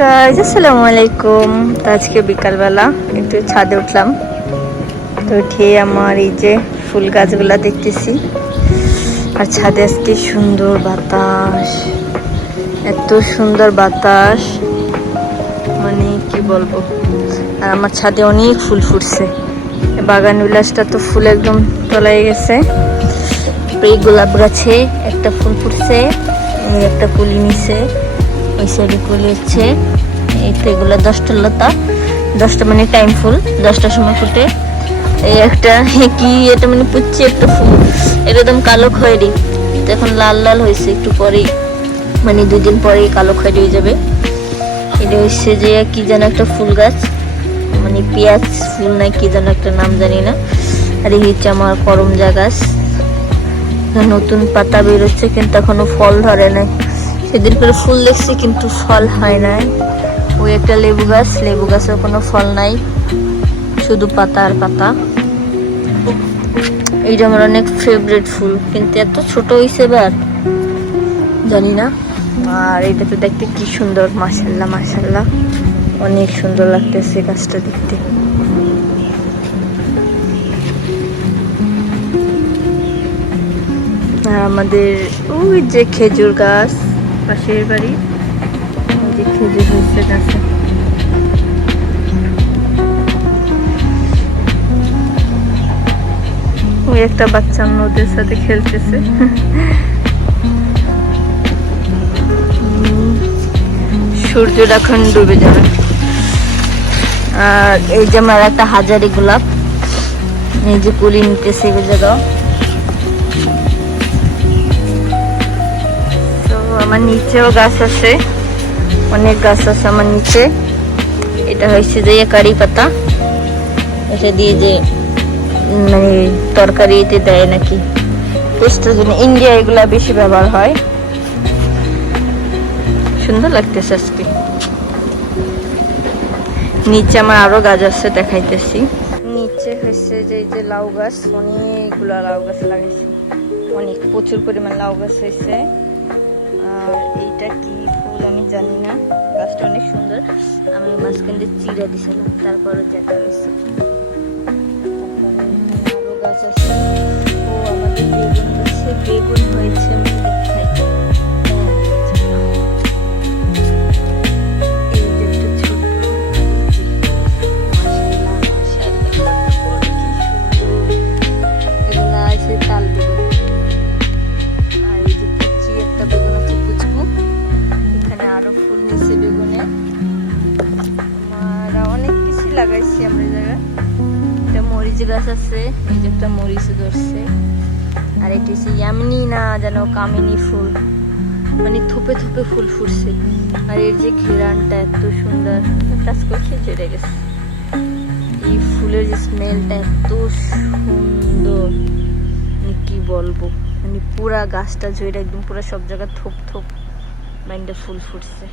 আসসালামু আলাইকুম। তো আজকে বিকালবেলা একটু ছাদে উঠলাম। তো উঠে আমার এই যে ফুল গাছগুলা দেখতেছি, আর ছাদে আজকে সুন্দর বাতাস, এত সুন্দর বাতাস মানে কি বলবো। আর আমার ছাদে অনেক ফুল ফুটছে, বাগান বিলাসটা তো ফুল একদম তলায় গেছে। এই গোলাপ গাছে একটা ফুল ফুটছে, একটা কুলি নিছে, ওই সাইডে কুলি হচ্ছে। এই তো এগুলো 10টা লতা, 10টা মানে টাইম ফুল, 10টার সময় ফুটে। এই একটা কি এটা মানে পুচ্ছি একটা ফুল, এটা একদম কালো খয়েরি, তো এখন লাল লাল হয়েছে, একটু পরেই মানে 2 দিন পরেই কালো খয়েরি হয়ে যাবে। এটা হচ্ছে যে কি যেন একটা ফুল গাছ, মানে পেঁয়াজ ফুল না কি যেন একটা নাম জানি না। আর এই হচ্ছে আমার করমজা গাছ, নতুন পাতা বেরোচ্ছে কিন্তু এখনো ফল ধরে নাই। সেদিন করে ফুল দেখছি কিন্তু ফল হয় নাই। ওই একটা লেবু গাছেও কোনো ফল নাই, শুধু পাতা আর পাতা। এইটা আমার অনেক ফেভারিট ফুল, কিন্তু এত ছোট হয়েছে এবার জানি না। আর এটা তো দেখতে কি সুন্দর, মাশাআল্লাহ মাশাআল্লাহ, অনেক সুন্দর লাগতেছে গাছটা দেখতে। আর আমাদের ওই যে খেজুর গাছ পাশের বাড়ি, ওই যে খেজুর হয়েছে গাছে। ওই একটা বাচ্চা নদের সাথে খেলতেছে। সূর্যটা এখন ডুবে যাবে। আর এই যে আমার একটা হাজারি গোলাপ, এই যে কুলি নিতেছে জায়গা। তো আমার নিচেও গাছ আছে, অনেক গাছ আছে আমার নিচে। এটা হয়েছে যে কারি পাতা, এটা দিয়ে যে মানে তরকারিতে দেয় নাকি, টেস্টের জন্য ইন্ডিয়া এগুলা বেশি ব্যবহার হয়। সুন্দর লাগতেছে আজকে। নিচে আমার আরো গাছ আছে, দেখাইতেছি। নিচে হয়েছে যে এই যে লাউ গাছ, অনেকগুলা লাউ গাছ লাগাইছে, অনেক প্রচুর পরিমাণ লাউ গাছ হয়েছে। আর এইটা কি ফুল আমি জানি না, গাছটা অনেক সুন্দর। আমি মাঝখান দিয়ে চিড়া দিছিলাম, তারপরে যেটা হয়েছে। আরো গাছ আছে। ও আমাদের বেগুন গাছে বেগুন হয়েছে, আমি দেখাই। লাগাইছি আমরা জায়গায়। একটা মরিচ গাছ আছে, এই যে একটা মরিচ ধরছে। আর এটা হচ্ছে ইয়ামিনি না যেন কামিনী ফুল, মানে থোপে থোপে ফুল ফুটছে। আর এর যে ঘেরানটা এত সুন্দর, কাজ করছে ঝরে গেছে। এই ফুলের যে স্মেলটা এত সুন্দর, মানে কি বলবো, মানে পুরা গাছটা ঝরে একদম পুরা সব জায়গায় থোপ থোপ মাইন্ডে ফুল ফুটছে।